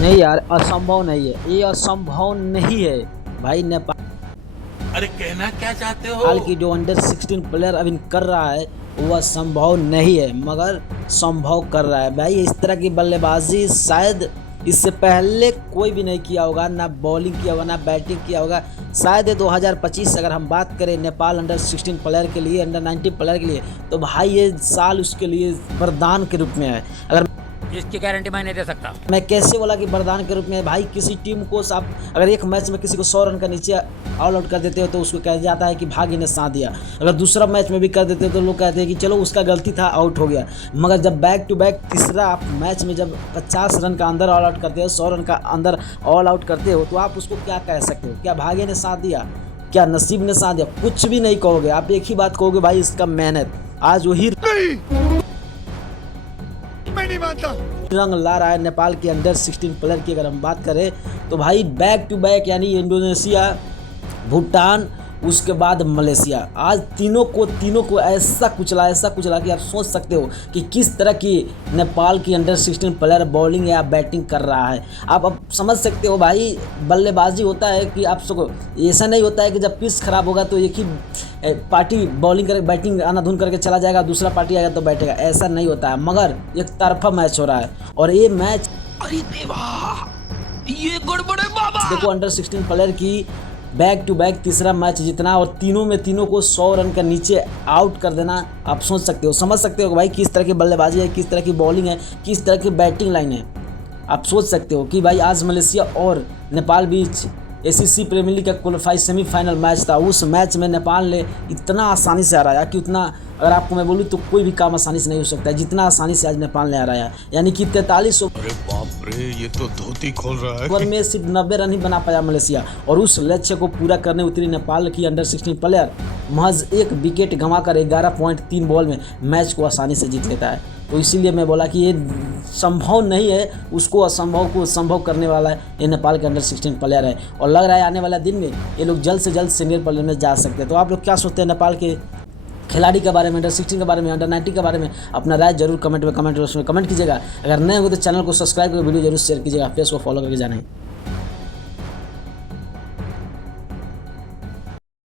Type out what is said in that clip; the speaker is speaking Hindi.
नहीं यार, असंभव नहीं है, ये असंभव नहीं है भाई। नेपाल अरे कहना क्या चाहते हो? की जो अंडर 16 प्लेयर अभी कर रहा है वो असंभव नहीं है, मगर संभव कर रहा है भाई। इस तरह की बल्लेबाजी शायद इससे पहले कोई भी नहीं किया होगा, ना बॉलिंग किया होगा ना बैटिंग किया होगा। शायद ये 2025 अगर हम बात करें नेपाल अंडर 16 प्लेयर के लिए, अंडर 19 प्लेयर के लिए, तो भाई ये साल उसके लिए वरदान के रूप में है। अगर इसकी गारंटी मैं नहीं दे सकता। मैं कैसे बोला कि वरदान के रूप में भाई, किसी टीम को आप अगर एक मैच में किसी को 100 रन का नीचे ऑल आउट कर देते हो तो उसको कहा जाता है कि भाग्य ने साथ दिया। अगर दूसरा मैच में भी कर देते हो तो लोग कहते हैं कि चलो उसका गलती था, आउट हो गया। मगर जब बैक टू बैक तीसरा आप मैच में जब 50 रन का अंदर ऑल आउट करते हो, 100 रन का अंदर ऑल आउट करते हो, तो आप उसको क्या कह सकते हो? क्या भाग्य ने साथ दिया? क्या नसीब ने साथ दिया? कुछ भी नहीं कहोगे आप, एक ही बात कहोगे भाई, इसका मेहनत। आज वही मैं नहीं मानता। रंग ला रहा है नेपाल के अंडर 16 प्लेयर की। अगर हम बात करें तो भाई बैक टू बैक, यानी इंडोनेशिया, भूटान, उसके बाद मलेशिया, आज तीनों को ऐसा कुचला कि आप सोच सकते हो कि किस तरह की नेपाल की अंडर 16 प्लेयर बॉलिंग या बैटिंग कर रहा है। आप अब समझ सकते हो भाई, बल्लेबाजी होता है कि आप सबको ऐसा नहीं होता है कि जब पिच खराब होगा तो एक ही पार्टी बॉलिंग करके बैटिंग आनाधुन करके चला जाएगा, दूसरा पार्टी आएगा तो बैठेगा, ऐसा नहीं होता है। मगर एक तरफा मैच हो रहा है और ये मैच, अरे देवा, ये गड़बड़ है बाबा। देखो अंडर 16 प्लेयर की बैक टू बैक तीसरा मैच जीतना और तीनों को 100 रन का नीचे आउट कर देना। आप सोच सकते हो, समझ सकते हो भाई किस तरह की बल्लेबाजी है, किस तरह की बॉलिंग है, किस तरह की बैटिंग लाइन है। आप सोच सकते हो कि भाई आज मलेशिया और नेपाल बीच एसीसी प्रीमियर लीग का क्वालिफाई सेमीफाइनल मैच था। उस मैच में नेपाल ने इतना आसानी से हराया कि उतना, अगर आपको मैं बोलूँ तो कोई भी काम आसानी से नहीं हो सकता है जितना आसानी से आज नेपाल ने हराया। यानी कि 43 अरे बाप रे, ये तो धोती खोल रहा है। ओवर में सिर्फ 90 रन ही बना पाया मलेशिया, और उस लक्ष्य को पूरा करने उतरी नेपाल की अंडर 16 प्लेयर महज एक विकेट गंवाकर 11.3 बॉल में मैच को आसानी से जीत लेता है। तो इसीलिए मैं बोला कि ये संभव नहीं है, उसको असंभव को संभव करने वाला ये नेपाल के अंडर 16 प्लेयर है। और लग रहा है आने वाला दिन में ये लोग जल्द से जल्द सीनियर प्लेयर में जा सकते हैं। तो आप लोग क्या सोचते हैं नेपाल के खिलाड़ी के बारे में, अंडर 16 के बारे में, अंडर 19 के बारे में? अपना राय जरूर कमेंट में कमेंट कीजिएगा। अगर नए हो तो चैनल को सब्सक्राइब करके वीडियो जरूर शेयर कीजिएगा, फेस को फॉलो करके जाना है।